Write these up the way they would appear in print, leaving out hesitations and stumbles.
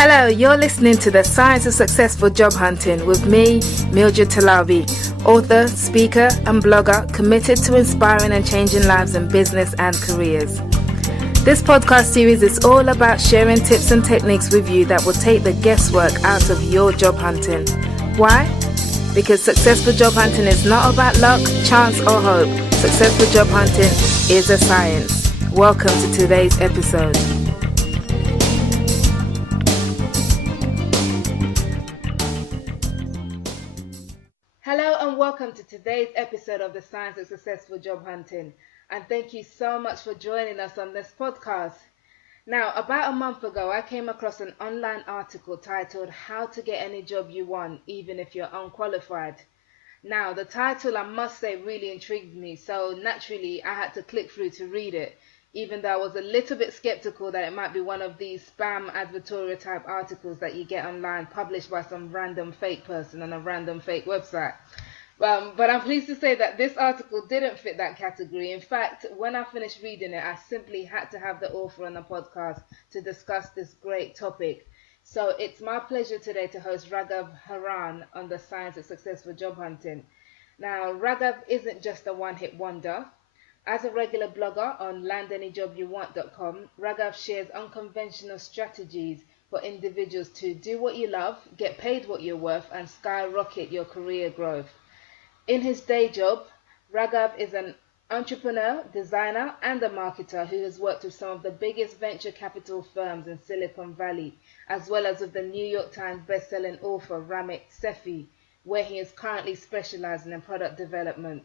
Hello, you're listening to The Science of Successful Job Hunting with me, Mildred Talabi, author, speaker and blogger committed to inspiring and changing lives in business and careers. This podcast series is all about sharing tips and techniques with you that will take the guesswork out of your job hunting. Why? Because successful job hunting is not about luck, chance or hope. Successful job hunting is a science. Welcome to today's episode. Hello and welcome to today's episode of The Science of Successful Job Hunting. And thank you so much for joining us on this podcast. Now, about a month ago, I came across an online article titled How to Get Any Job You Want, Even If You're Unqualified. Now, the title, I must say, really intrigued me. So naturally, I had to click through to read it, even though I was a little bit skeptical that it might be one of these spam advertorial type articles that you get online published by some random fake person on a random fake website. But I'm pleased to say that this article didn't fit that category. In fact, when I finished reading it, I simply had to have the author on the podcast to discuss this great topic. So it's my pleasure today to host Raghav Haran on The Science of Successful Job Hunting. Now, Raghav isn't just a one-hit wonder. As a regular blogger on landanyjobyouwant.com, Raghav shares unconventional strategies for individuals to do what you love, get paid what you're worth, and skyrocket your career growth. In his day job, Raghav is an entrepreneur, designer, and a marketer who has worked with some of the biggest venture capital firms in Silicon Valley, as well as with the New York Times Bestselling author Ramit Sethi, where he is currently specialising in product development.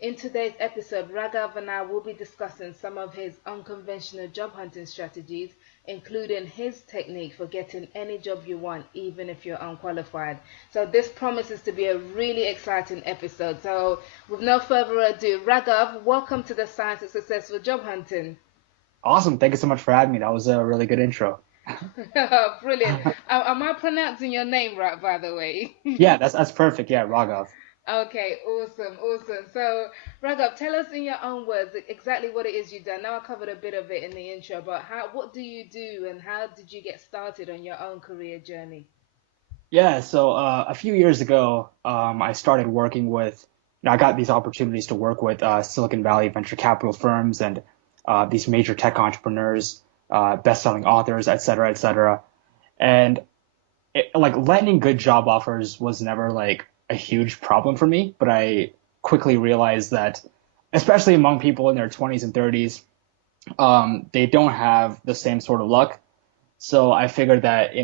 In today's episode, Raghav and I will be discussing some of his unconventional job hunting strategies, including his technique for getting any job you want, even if you're unqualified. So this promises to be a really exciting episode. So with no further ado, Raghav, welcome to The Science of Successful Job Hunting. Awesome. Thank you so much for having me. That was a really good intro. Brilliant. Am I pronouncing your name right, by the way? Yeah, that's perfect. Yeah, Raghav. Okay, awesome. So, Raghav, tell us in your own words exactly what it is you've done. Now I covered a bit of it in the intro, but what do you do and how did you get started on your own career journey? Yeah, so a few years ago, I started working with, I got these opportunities to work with Silicon Valley venture capital firms and these major tech entrepreneurs, best-selling authors, et cetera, et cetera. And landing good job offers was never like a huge problem for me, but I quickly realized that, especially among people in their 20s and 30s, they don't have the same sort of luck. So I figured that,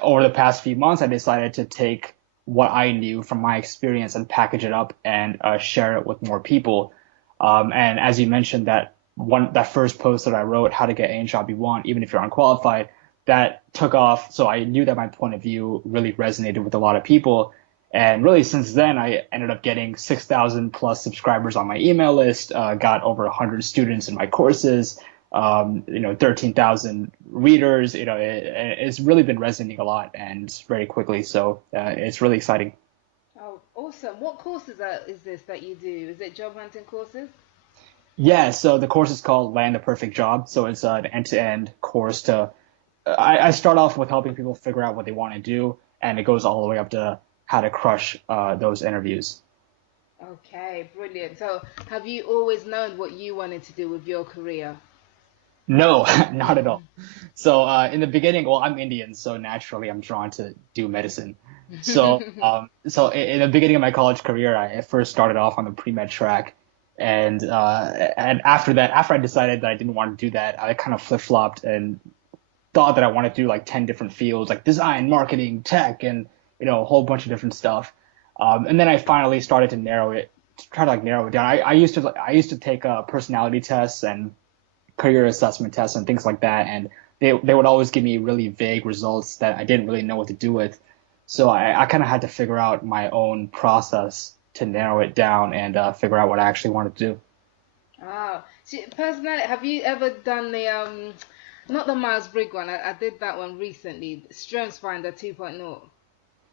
over the past few months, I decided to take what I knew from my experience and package it up and share it with more people. And as you mentioned, that first post that I wrote, how to get any job you want, even if you're unqualified, that took off. So I knew that my point of view really resonated with a lot of people. And really, since then, I ended up getting 6,000 plus subscribers on my email list, got over 100 students in my courses, 13,000 readers. It's really been resonating a lot and very quickly. So it's really exciting. Oh, awesome. What courses is this that you do? Is it job hunting courses? Yeah, so the course is called Land the Perfect Job. So it's an end-to-end course I start off with helping people figure out what they want to do, and it goes all the way up to how to crush those interviews. Okay, brilliant. So have you always known what you wanted to do with your career? No, not at all. So in the beginning, well, I'm Indian, so naturally I'm drawn to do medicine. So in the beginning of my college career, I first started off on the pre-med track, and after that, after I decided that I didn't want to do that, I kind of flip-flopped and thought that I wanted to do like 10 different fields, like design, marketing, tech, and a whole bunch of different stuff. And then I finally started to try to narrow it down. I used to take personality tests and career assessment tests and things like that, and they would always give me really vague results that I didn't really know what to do with. So I kind of had to figure out my own process to narrow it down and figure out what I actually wanted to do. Ah, personality. Have you ever done the not the Myers-Briggs one? I did that one recently. StrengthsFinder 2.0.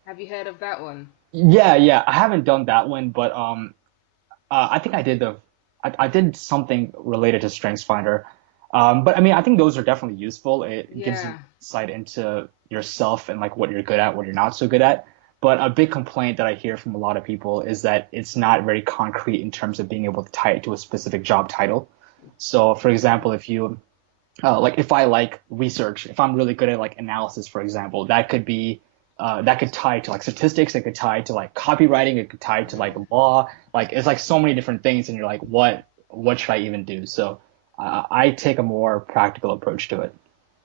Have you heard of that one? Yeah. I haven't done that one, but I think I did I did something related to StrengthsFinder. But I mean, I think those are definitely useful. It gives you Yeah. insight into yourself and like what you're good at, what you're not so good at. But a big complaint that I hear from a lot of people is that it's not very concrete in terms of being able to tie it to a specific job title. So, for example, if you like if I like research, if I'm really good at like analysis, for example, that could be that could tie to like statistics, it could tie to like copywriting, it could tie to like law, like it's like so many different things, and you're like, what should I even do? So I take a more practical approach to it.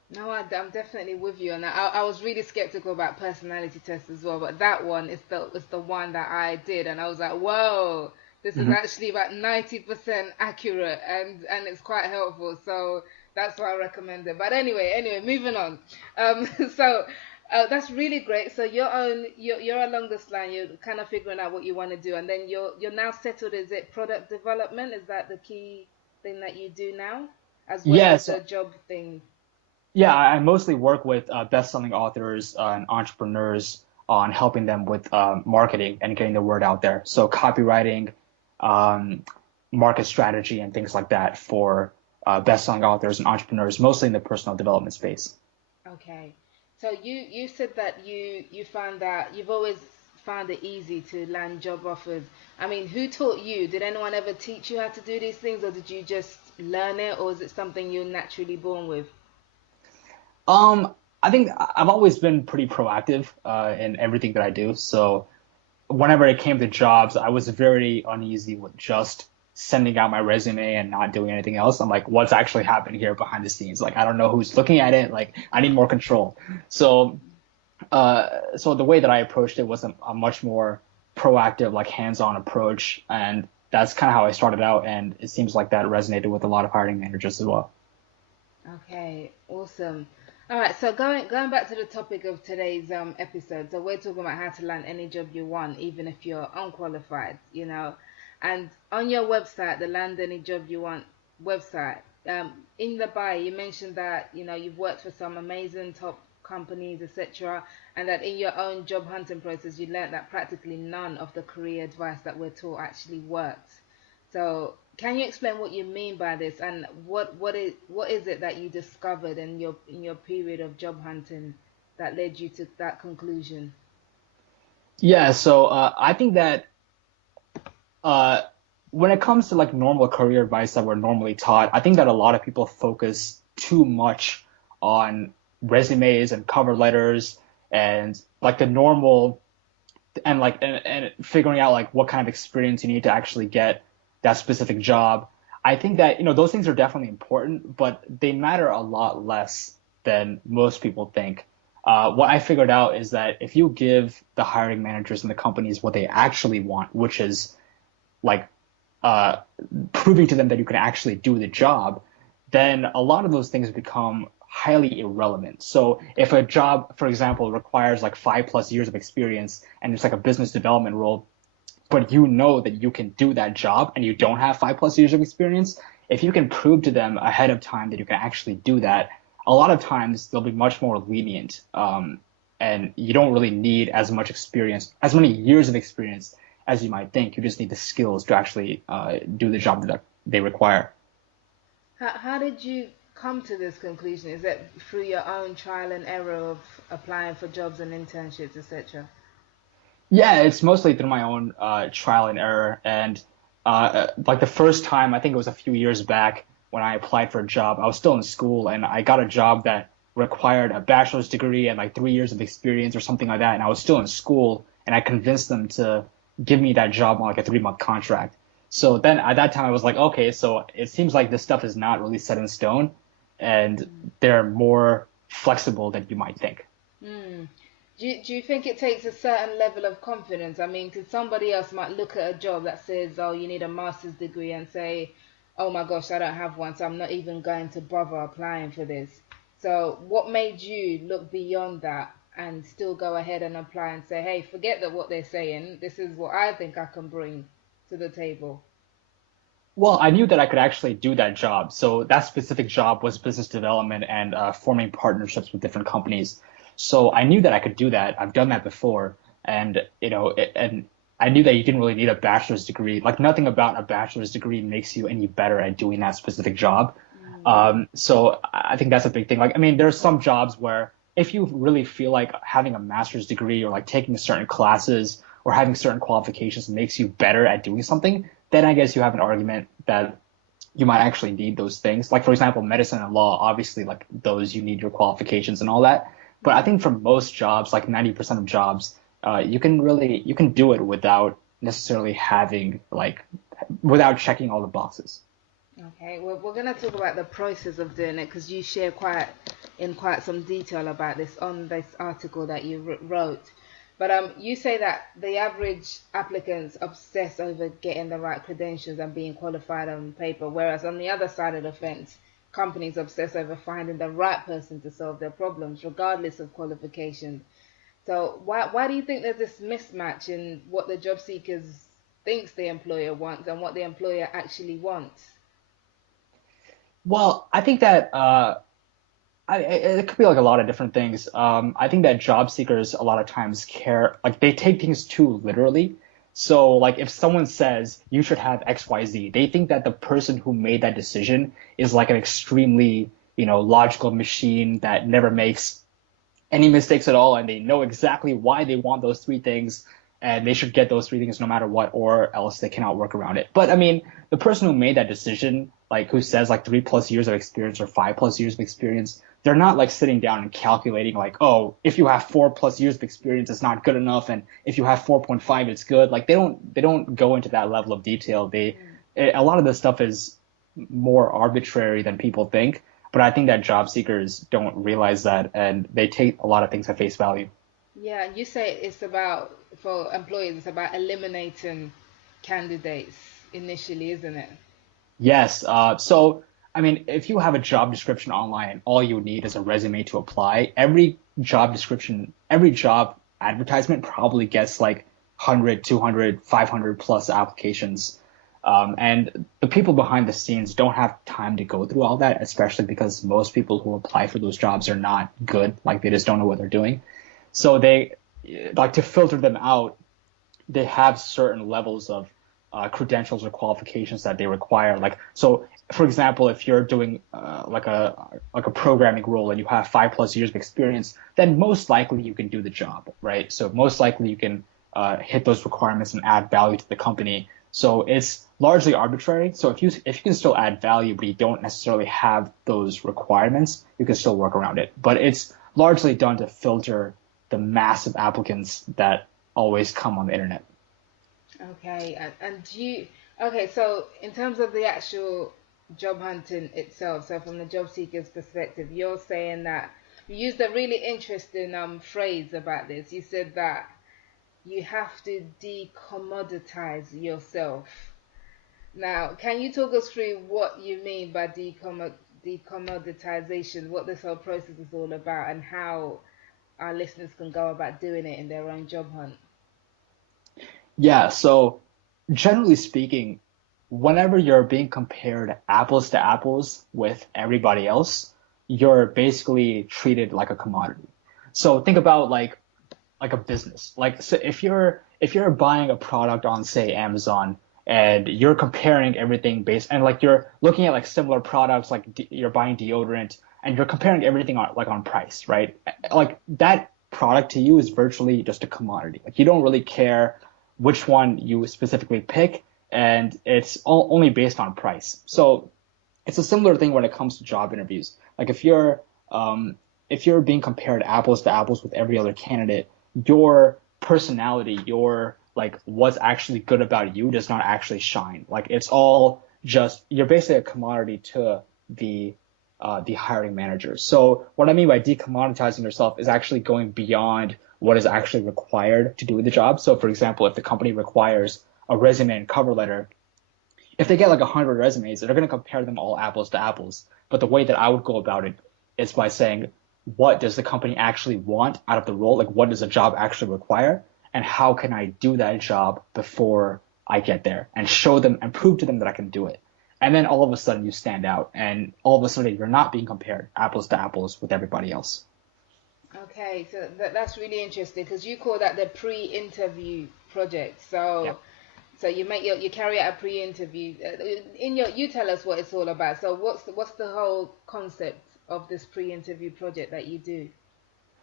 No, I'm definitely with you, and I was really skeptical about personality tests as well, but that one is the one that I did, and I was like, whoa, this is Hmm. actually about 90% accurate, and it's quite helpful, so that's why I recommend it. But anyway, moving on. So that's really great. So you're along this line, you're kind of figuring out what you want to do, and then you're now settled. Is it product development? Is that the key thing that you do now, as well Yeah, as so the job thing? yeah, I mostly work with best-selling authors and entrepreneurs on helping them with marketing and getting the word out there. So copywriting, um, market strategy, and things like that for best-selling authors and entrepreneurs, mostly in the personal development space. Okay. So you said that you found that you've always found it easy to land job offers. I mean, who taught you? Did anyone ever teach you how to do these things, or did you just learn it, or is it something you're naturally born with? Um, I think I've always been pretty proactive in everything that I do. So whenever it came to jobs, I was very uneasy with just sending out my resume and not doing anything else. I'm like, what's actually happening here behind the scenes? Like, I don't know who's looking at it. Like, I need more control. So, so the way that I approached it was a much more proactive, like hands-on approach, and that's kind of how I started out. And it seems like that resonated with a lot of hiring managers as well. Okay, awesome. All right, so going back to the topic of today's episode. So we're talking about how to land any job you want, even if you're unqualified, you know. And on your website, the Land Any Job You Want website, in the bio, you mentioned that you've worked for some amazing top companies, etc., and that in your own job hunting process, you learned that practically none of the career advice that we're taught actually works. So, can you explain what you mean by this, and what is it that you discovered in your period of job hunting that led you to that conclusion? Yeah, so I think that uh, when it comes to like normal career advice that we're normally taught, I think that a lot of people focus too much on resumes and cover letters and like the normal and like and figuring out like what kind of experience you need to actually get that specific job. I think that those things are definitely important, but they matter a lot less than most people think. What I figured out is that if you give the hiring managers and the companies what they actually want, which is like uh, proving to them that you can actually do the job, then a lot of those things become highly irrelevant. So if a job, for example, requires like 5+ years of experience and it's like a business development role, but you know that you can do that job and you don't have 5+ years of experience, if you can prove to them ahead of time that you can actually do that, a lot of times they'll be much more lenient. And you don't really need as much experience, as many years of experience as you might think. You just need the skills to actually do the job that they require. How did you come to this conclusion? Is it through your own trial and error of applying for jobs and internships, etc.? Yeah, it's mostly through my own trial and error. And like the first time, I think it was a few years back when I applied for a job, I was still in school and I got a job that required a bachelor's degree and like 3 years of experience or something like that. And I was still in school and I convinced them to give me that job on like a 3-month contract. So then at that time, I was like, okay, so it seems like this stuff is not really set in stone and they're more flexible than you might think. Mm. Do you think it takes a certain level of confidence? I mean, because somebody else might look at a job that says, oh, you need a master's degree and say, oh my gosh, I don't have one, so I'm not even going to bother applying for this. So, what made you look beyond that and still go ahead and apply and say, hey, forget that what they're saying, this is what I think I can bring to the table? Well, I knew that I could actually do that job. So that specific job was business development and forming partnerships with different companies. So I knew that I could do that. I've done that before, and and I knew that you didn't really need a bachelor's degree. Like nothing about a bachelor's degree makes you any better at doing that specific job. So I think that's a big thing. Like, I mean, there's some jobs where if you really feel like having a master's degree or like taking certain classes or having certain qualifications makes you better at doing something, then I guess you have an argument that you might actually need those things. Like, for example, medicine and law, obviously, like those you need your qualifications and all that. But I think for most jobs, like 90% of jobs, you can do it without necessarily having like, without checking all the boxes. Okay, well, we're going to talk about the process of doing it because you share quite some detail about this on this article that you wrote. But you say that the average applicants obsess over getting the right credentials and being qualified on paper, whereas on the other side of the fence, companies obsess over finding the right person to solve their problems, regardless of qualification. So why do you think there's this mismatch in what the job seekers thinks the employer wants and what the employer actually wants? Well, I think that it could be like a lot of different things. I think that job seekers a lot of times care, like they take things too literally. So like if someone says you should have XYZ, they think that the person who made that decision is like an extremely, logical machine that never makes any mistakes at all, and they know exactly why they want those three things, and they should get those three things no matter what, or else they cannot work around it. But I mean, the person who made that decision, like who says like 3+ years of experience or 5+ years of experience, they're not like sitting down and calculating like, oh, if you have 4+ years of experience, it's not good enough, and if you have 4.5, it's good. Like they don't go into that level of detail. A lot of this stuff is more arbitrary than people think. But I think that job seekers don't realize that, and they take a lot of things at face value. Yeah, you say it's about, for employers, it's about eliminating candidates initially, isn't it? Yes. So, I mean, if you have a job description online and all you need is a resume to apply, every job description, every job advertisement probably gets like 100, 200, 500 plus applications. And the people behind the scenes don't have time to go through all that, especially because most people who apply for those jobs are not good. Like they just don't know what they're doing. So they like to filter them out, they have certain levels of credentials or qualifications that they require. Like, so for example, if you're doing like a programming role and you have 5+ years of experience, then most likely you can do the job, right? So most likely you can hit those requirements and add value to the company. So it's largely arbitrary. So if you can still add value, but you don't necessarily have those requirements, you can still work around it. But it's largely done to filter the massive applicants that always come on the internet. Okay, and okay, so in terms of the actual job hunting itself, so from the job seeker's perspective, you're saying that you used a really interesting phrase about this. You said that you have to decommoditize yourself. Now, can you talk us through what you mean by decommoditization, what this whole process is all about, and how our listeners can go about doing it in their own job hunt? Yeah, so generally speaking, whenever you're being compared apples to apples with everybody else, you're basically treated like a commodity. So think about like a business. Like so if you're buying a product on say Amazon and you're comparing everything based and like you're looking at like similar products like you're buying deodorant and you're comparing everything on like on price, right? Like that product to you is virtually just a commodity. Like you don't really care which one you specifically pick, and it's only based on price. So it's a similar thing when it comes to job interviews. Like if you're being compared apples to apples with every other candidate, your personality, your like what's actually good about you does not actually shine. Like it's all just you're basically a commodity to the hiring manager. So what I mean by decommoditizing yourself is actually going beyond what is actually required to do the job. So for example, if the company requires a resume and cover letter, if they get like 100 resumes, they're going to compare them all apples to apples. But the way that I would go about it is by saying, what does the company actually want out of the role? Like, what does the job actually require? And how can I do that job before I get there and show them and prove to them that I can do it? And then all of a sudden you stand out and all of a sudden you're not being compared apples to apples with everybody else. Okay, so that's really interesting because you call that the pre-interview project. Yeah. So So you carry out a pre-interview. You tell us what it's all about. So what's the whole concept of this pre-interview project that you do?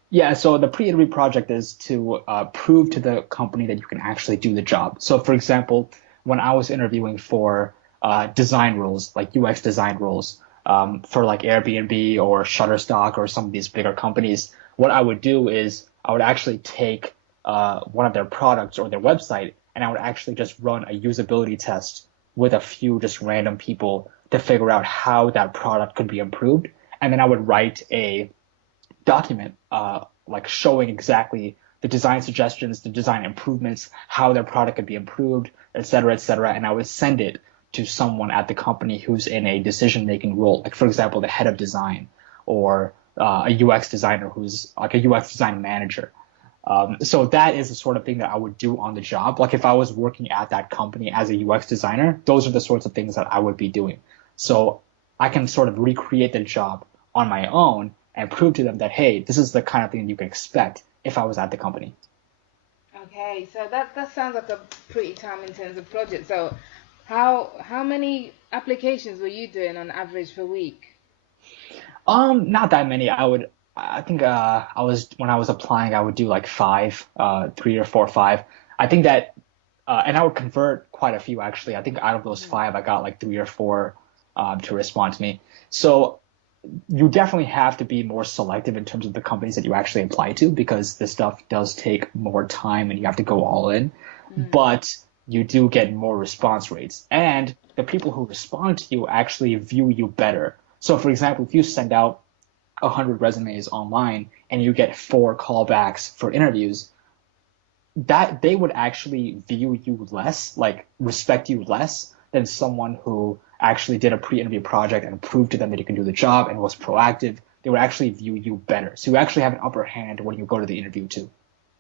Yeah, so the pre-interview project is to prove to the company that you can actually do the job. So, for example, when I was interviewing for design roles, like UX design roles, for like Airbnb or Shutterstock or some of these bigger companies, what I would do is I would actually take one of their products or their website, and I would actually just run a usability test with a few just random people to figure out how that product could be improved. And then I would write a document like showing exactly the design suggestions, the design improvements, how their product could be improved, et cetera, et cetera. And I would send it to someone at the company who's in a decision-making role, like for example, the head of design or a UX designer who's like a UX design manager. So that is the sort of thing that I would do on the job. Like if I was working at that company as a UX designer, those are the sorts of things that I would be doing. So I can sort of recreate the job on my own and prove to them that, hey, this is the kind of thing you can expect if I was at the company. Okay, so that sounds like a pretty time-intensive project. So how many applications were you doing on average per week? Not that many. I think I was when I was applying, I would do like five, 3 or 4, 5. I think that, and I would convert quite a few actually. I think out of those Mhm. five, I got like 3 or 4 to respond to me. So you definitely have to be more selective in terms of the companies that you actually apply to because this stuff does take more time and you have to go all in. Mm. But you do get more response rates. And the people who respond to you actually view you better. So, for example, if you send out 100 resumes online and you get 4 callbacks for interviews, that they would actually view you less, like respect you less than someone who actually did a pre-interview project and proved to them that you can do the job and was proactive. They would actually view you better. So you actually have an upper hand when you go to the interview too.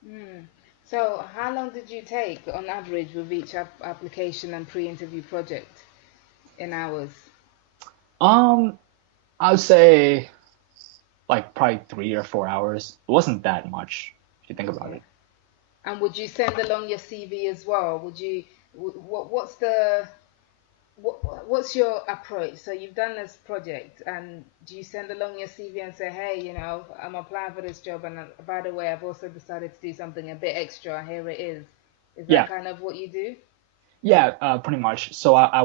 Mm. So how long did you take on average with each application and pre-interview project in hours? Um, I would say like probably 3 or 4 hours. It wasn't that much if you think about Okay. it. And would you send along your CV as well? Would you? What's the what's your approach? So you've done this project, and do you send along your CV and say, hey, I'm applying for this job, and by the way, I've also decided to do something a bit extra. Here it is. Is that Yeah, kind of what you do? yeah, pretty much. So I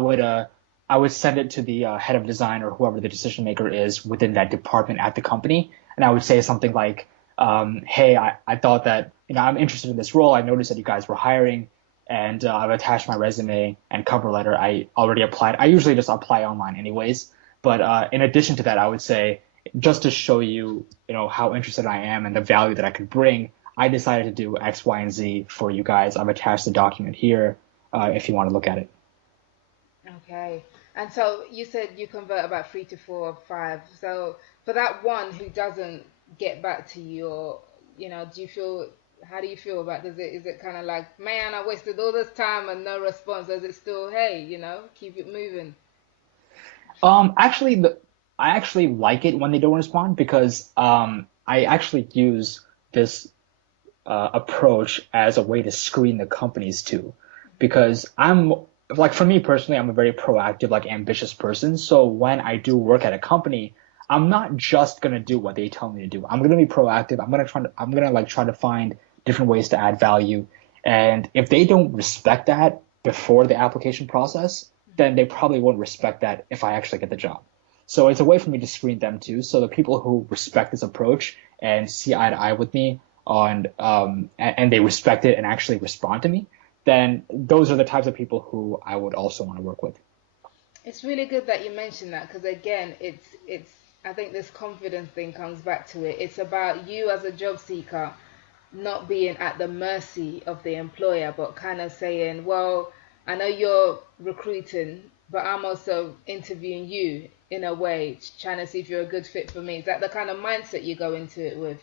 would send it to the head of design or whoever the decision maker is within that department at the company, and I would say something like, "Hey, I thought that I'm interested in this role. I noticed that you guys were hiring, and I've attached my resume and cover letter. I already applied. I usually just apply online anyways, but in addition to that, I would say just to show you, how interested I am and the value that I could bring. I decided to do X, Y, and Z for you guys. I've attached the document here if you want to look at it. Okay. And so you said you convert about 3 to 4 or 5. So for that one who doesn't get back to you, or do you feel how do you feel about does it is it kind of like, man, I wasted all this time and no response? Or is it still, hey, keep it moving? Actually, I actually like it when they don't respond because I actually use this approach as a way to screen the companies too. Because I'm like for me personally, I'm a very proactive, like ambitious person. So when I do work at a company, I'm not just gonna do what they tell me to do. I'm gonna be proactive. I'm gonna like try to find different ways to add value. And if they don't respect that before the application process, then they probably won't respect that if I actually get the job. So it's a way for me to screen them too. So the people who respect this approach and see eye to eye with me on and they respect it and actually respond to me, then those are the types of people who I would also want to work with. It's really good that you mentioned that because again, it's I think this confidence thing comes back to it. It's about you as a job seeker not being at the mercy of the employer, but kind of saying, well, I know you're recruiting, but I'm also interviewing you in a way, trying to see if you're a good fit for me. Is that the kind of mindset you go into it with?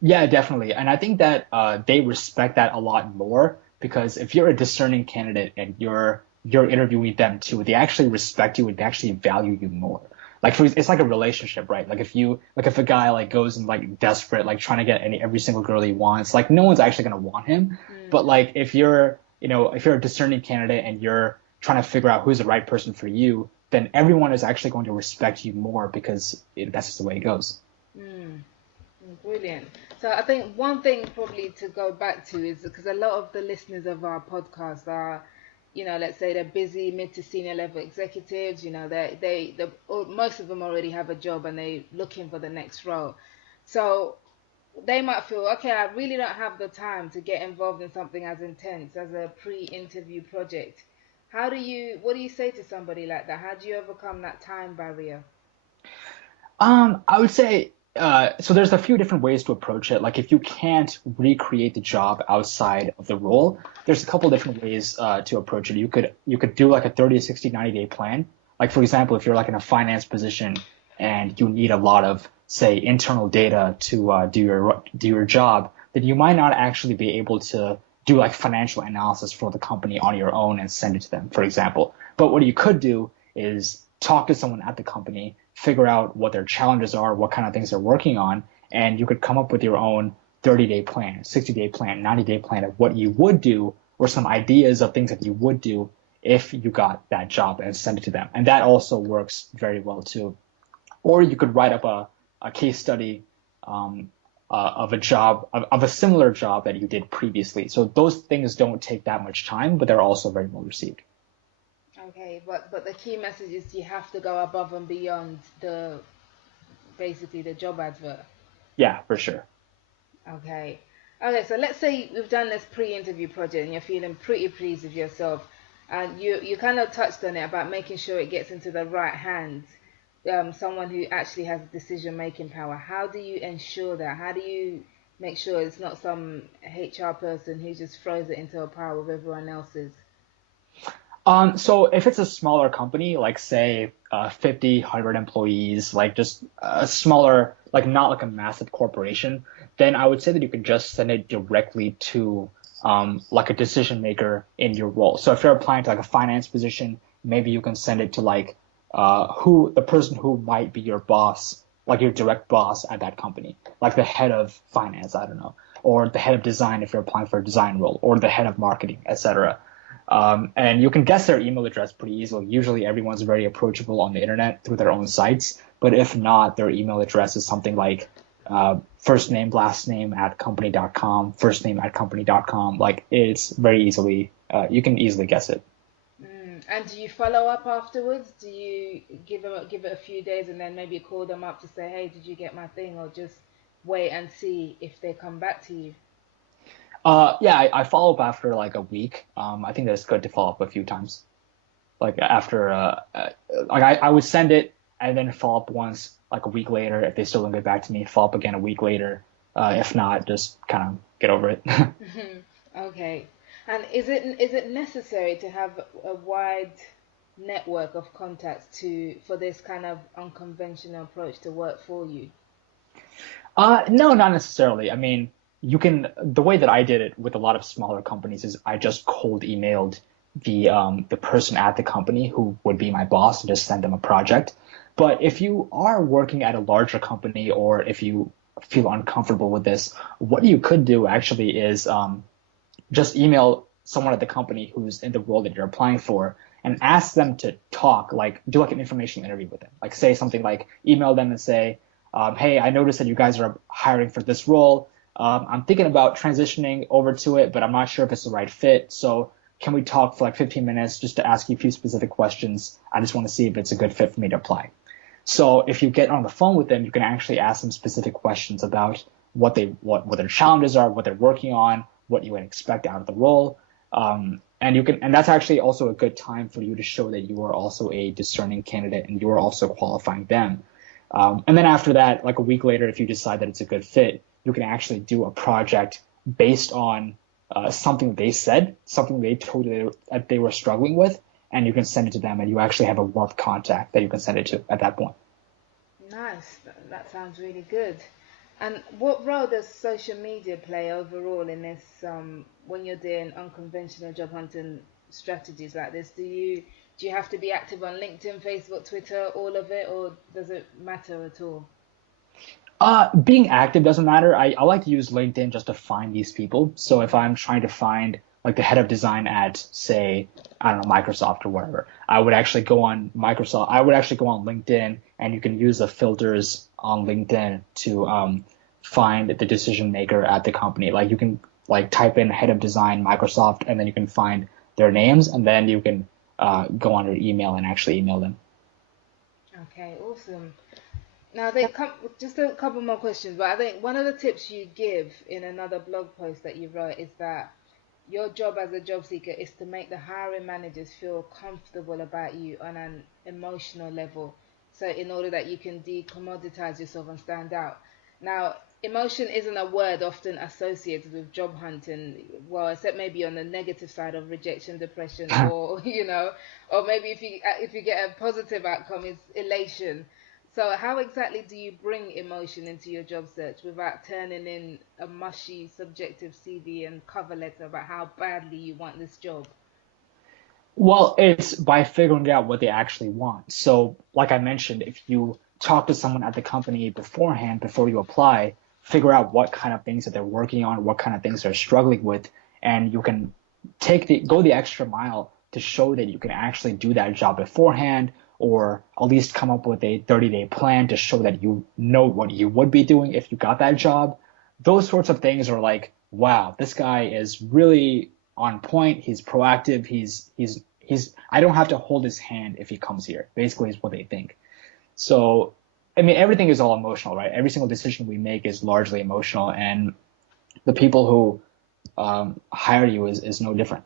Yeah, definitely. And I think that they respect that a lot more because if you're a discerning candidate and you're interviewing them too, they actually respect you and they actually value you more. Like it's like a relationship, right? Like if a guy like goes and like desperate, like trying to get every single girl he wants, like no one's actually gonna want him. But Mm. like if you're if you're a discerning candidate and you're trying to figure out who's the right person for you, then everyone is actually going to respect you more because that's just the way it goes. Mm. Brilliant. So I think one thing probably to go back to is because a lot of the listeners of our podcast are, let's say they're busy mid to senior level executives. Most of them already have a job and they're looking for the next role. So they might feel, okay, I really don't have the time to get involved in something as intense as a pre-interview project. What do you say to somebody like that? How do you overcome that time barrier? I would say so. There's a few different ways to approach it. Like if you can't recreate the job outside of the role, there's a couple different ways to approach it. You could do like a 30 to 60, 90-day plan. Like for example, if you're like in a finance position and you need a lot of say internal data to do your job, then you might not actually be able to do like financial analysis for the company on your own and send it to them, for example. But what you could do is talk to someone at the company, figure out what their challenges are, what kind of things they're working on, and you could come up with your own 30-day plan, 60-day plan, 90-day plan of what you would do or some ideas of things that you would do if you got that job and send it to them. And that also works very well too. Or you could write up a case study of a job, of a similar job that you did previously. So those things don't take that much time, but they're also very well received. Okay, but the key message is you have to go above and beyond the basically the job advert. Yeah, for sure. Okay. Okay, so let's say we've done this pre-interview project and you're feeling pretty pleased with yourself, and you kind of touched on it about making sure it gets into the right hands, someone who actually has decision-making power. How do you ensure that? How do you make sure it's not some HR person who just throws it into a pile with everyone else's? So if it's a smaller company, like say 50, 100 employees, like just a smaller, like not like a massive corporation, then I would say that you can just send it directly to like a decision maker in your role. So if you're applying to like a finance position, maybe you can send it to like who the person who might be your boss, like your direct boss at that company, like the head of finance, I don't know, or the head of design if you're applying for a design role, or the head of marketing, etc. And you can guess their email address pretty easily. Usually everyone's very approachable on the internet through their own sites. But if not, their email address is something like first name, last name at company.com, first name at company.com. Like it's very easily, you can easily guess it. And do you follow up afterwards? Do you give it a few days and then maybe call them up to say, hey, did you get my thing? Or just wait and see if they come back to you? Yeah, I follow up after like a week. I think that's good to follow up a few times. Like after, like I would send it and then follow up once, like a week later. If they still don't get back to me, follow up again a week later. If not, just kind of get over it. Okay. And is it necessary to have a wide network of contacts to for this kind of unconventional approach to work for you? No, not necessarily. I mean, the way that I did it with a lot of smaller companies is I just cold emailed the person at the company who would be my boss and just send them a project. But if you are working at a larger company or if you feel uncomfortable with this, what you could do actually is just email someone at the company who's in the role that you're applying for and ask them to talk, like do like an informational interview with them. Like say something like email them and say, hey, I noticed that you guys are hiring for this role. I'm thinking about transitioning over to it, but I'm not sure if it's the right fit. So can we talk for like 15 minutes just to ask you a few specific questions? I just want to see if it's a good fit for me to apply. So if you get on the phone with them, you can actually ask them specific questions about what their challenges are, what they're working on, what you would expect out of the role. And that's actually also a good time for you to show that you are also a discerning candidate and you are also qualifying them. And then after that, like a week later, if you decide that it's a good fit, you can actually do a project based on something they said, something they told you that they were struggling with, and you can send it to them, and you actually have a warm contact that you can send it to at that point. Nice. That sounds really good. And what role does social media play overall in this when you're doing unconventional job hunting strategies like this? Do you have to be active on LinkedIn, Facebook, Twitter, all of it, or does it matter at all? Being active doesn't matter. I like to use LinkedIn just to find these people. So if I'm trying to find like the head of design at, say, I don't know, Microsoft or whatever, I would actually go on Microsoft. I would actually go on LinkedIn, and you can use the filters on LinkedIn to find the decision maker at the company. Like you can like type in head of design Microsoft, and then you can find their names, and then you can go on their email and actually email them. Okay, awesome. Now, just a couple more questions, but I think one of the tips you give in another blog post that you wrote is that your job as a job seeker is to make the hiring managers feel comfortable about you on an emotional level. So, in order that you can decommoditize yourself and stand out. Now, emotion isn't a word often associated with job hunting, well, except maybe on the negative side of rejection, depression, or or maybe if you get a positive outcome, it's elation. So, how exactly do you bring emotion into your job search without turning in a mushy, subjective CV and cover letter about how badly you want this job? Well, it's by figuring out what they actually want. So, like I mentioned, if you talk to someone at the company beforehand, before you apply, figure out what kind of things that they're working on, what kind of things they're struggling with, and you can go the extra mile to show that you can actually do that job beforehand, or at least come up with a 30-day plan to show that you know what you would be doing if you got that job. Those sorts of things are like, wow, this guy is really on point. He's proactive. He's I don't have to hold his hand if he comes here. Basically, is what they think. So, I mean, everything is all emotional, right? Every single decision we make is largely emotional, and the people who hire you is no different.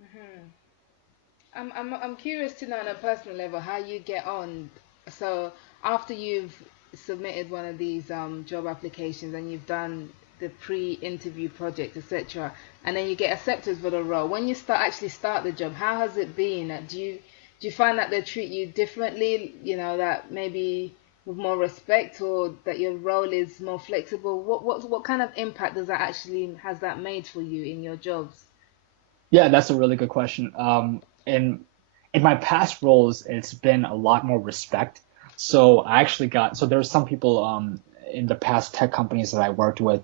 Hmm. I'm curious to know on a personal level how you get on. So after you've submitted one of these job applications and you've done the pre-interview project, etc., and then you get accepted for the role. When you start the job, how has it been? Do you find that they treat you differently? That maybe with more respect, or that your role is more flexible? What kind of impact does that actually has that made for you in your jobs? Yeah, that's a really good question. In my past roles, it's been a lot more respect. So I actually got so there's some people in the past tech companies that I worked with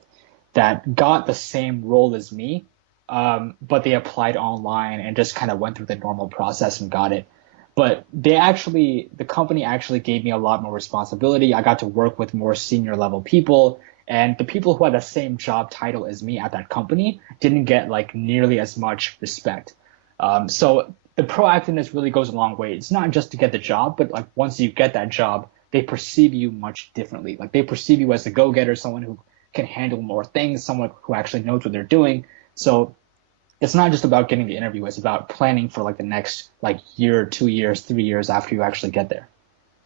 that got the same role as me, but they applied online and just kind of went through the normal process and got it. But the company actually gave me a lot more responsibility. I got to work with more senior level people, and the people who had the same job title as me at that company didn't get like nearly as much respect. So the proactiveness really goes a long way. It's not just to get the job, but like once you get that job, they perceive you much differently. Like they perceive you as a go-getter, someone who can handle more things, someone who actually knows what they're doing. So it's not just about getting the interview, it's about planning for like the next like year, 2 years, 3 years after you actually get there.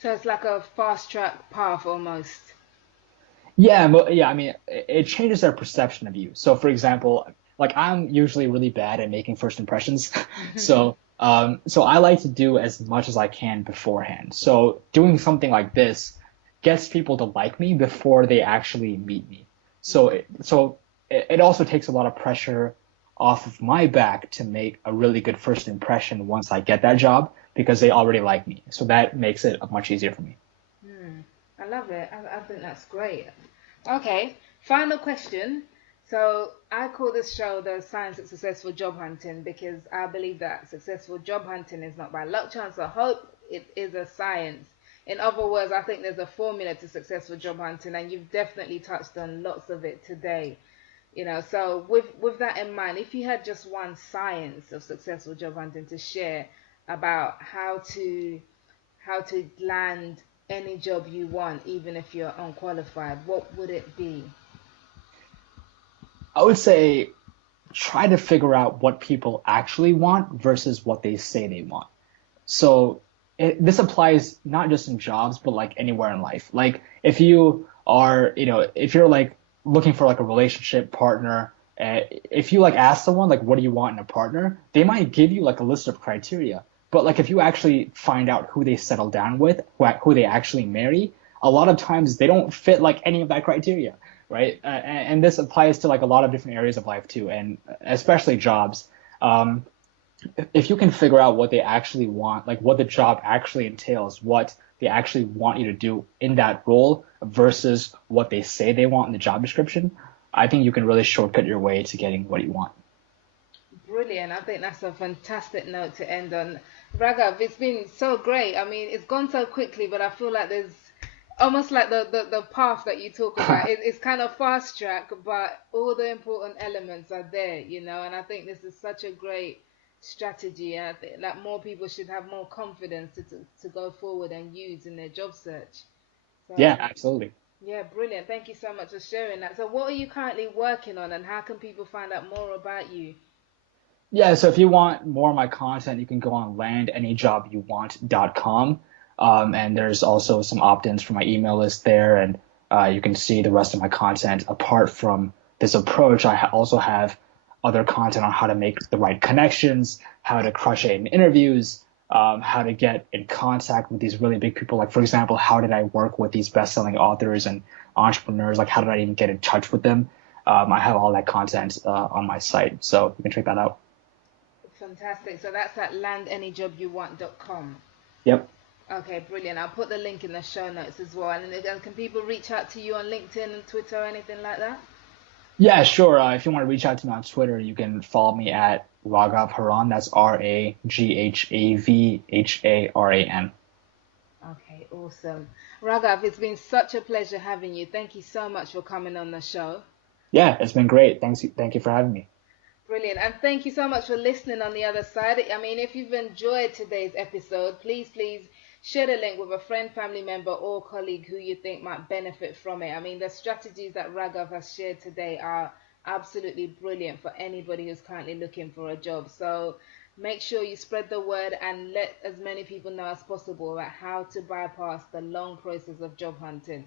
So it's like a fast track path almost. Yeah, yeah, I mean, it changes their perception of you. So, for example, like I'm usually really bad at making first impressions. So I like to do as much as I can beforehand. So doing something like this gets people to like me before they actually meet me. So it also takes a lot of pressure off of my back to make a really good first impression once I get that job because they already like me. So that makes it much easier for me. Hmm. I love it. I think that's great. Okay, final question. So I call this show the science of successful job hunting because I believe that successful job hunting is not by luck, chance, or hope. It is a science. In other words, I think there's a formula to successful job hunting, and you've definitely touched on lots of it today. So with that in mind, if you had just one science of successful job hunting to share about how to land any job you want, even if you're unqualified, what would it be? I would say try to figure out what people actually want versus what they say they want. So this applies not just in jobs, but like anywhere in life. Like if you are, if you're like looking for like a relationship partner, if you like ask someone like, what do you want in a partner? They might give you like a list of criteria. But like if you actually find out who they settle down with, who they actually marry, a lot of times they don't fit like any of that criteria, right? And this applies to like a lot of different areas of life too, and especially jobs. Um, if you can figure out what they actually want, like what the job actually entails, what they actually want you to do in that role versus what they say they want in the job description, I think you can really shortcut your way to getting what you want. Brilliant. I think that's a fantastic note to end on. Raghav, it's been so great. I mean, it's gone so quickly, but I feel like there's almost like the path that you talk about. It's kind of fast track, but all the important elements are there, and I think this is such a great strategy. And I think that more people should have more confidence to go forward and use in their job search. Yeah, So, absolutely. yeah, brilliant. Thank you so much for sharing that. So, what are you currently working on, and how can people find out more about you? Yeah, so if you want more of my content, you can go on landanyjobyouwant.com. And there's also some opt-ins for my email list there, and you can see the rest of my content. Apart from this approach, I also have other content on how to make the right connections, how to crush it in interviews, how to get in contact with these really big people. Like, for example, how did I work with these best-selling authors and entrepreneurs? Like, how did I even get in touch with them? I have all that content on my site, so you can check that out. Fantastic. So that's at landanyjobyouwant.com. Yep. Okay, brilliant. I'll put the link in the show notes as well. And can people reach out to you on LinkedIn and Twitter or anything like that? Yeah, sure. If you want to reach out to me on Twitter, you can follow me at Raghav Haran. That's RAGHAVHARAN. Okay, awesome. Raghav, it's been such a pleasure having you. Thank you so much for coming on the show. Yeah, it's been great. Thank you for having me. Brilliant. And thank you so much for listening on the other side. I mean, if you've enjoyed today's episode, please share the link with a friend, family member, or colleague who you think might benefit from it. I mean, the strategies that Raghav has shared today are absolutely brilliant for anybody who's currently looking for a job. So make sure you spread the word and let as many people know as possible about how to bypass the long process of job hunting.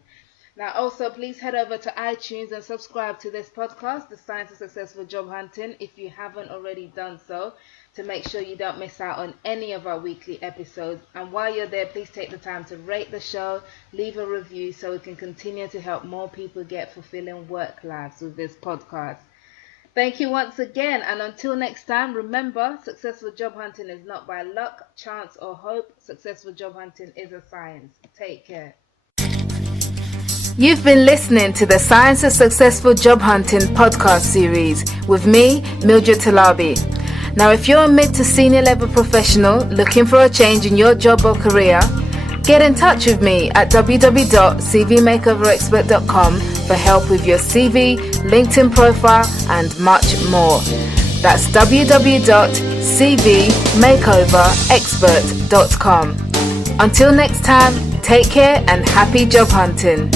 Now, also, please head over to iTunes and subscribe to this podcast, The Science of Successful Job Hunting, if you haven't already done so, to make sure you don't miss out on any of our weekly episodes. And while you're there, please take the time to rate the show, leave a review so we can continue to help more people get fulfilling work lives with this podcast. Thank you once again, and until next time, remember, successful job hunting is not by luck, chance, or hope. Successful job hunting is a science. Take care. You've been listening to the Science of Successful Job Hunting podcast series with me, Mildred Talabi. Now, if you're a mid to senior level professional looking for a change in your job or career, get in touch with me at www.cvmakeoverexpert.com for help with your CV, LinkedIn profile, and much more. That's www.cvmakeoverexpert.com. Until next time, take care and happy job hunting.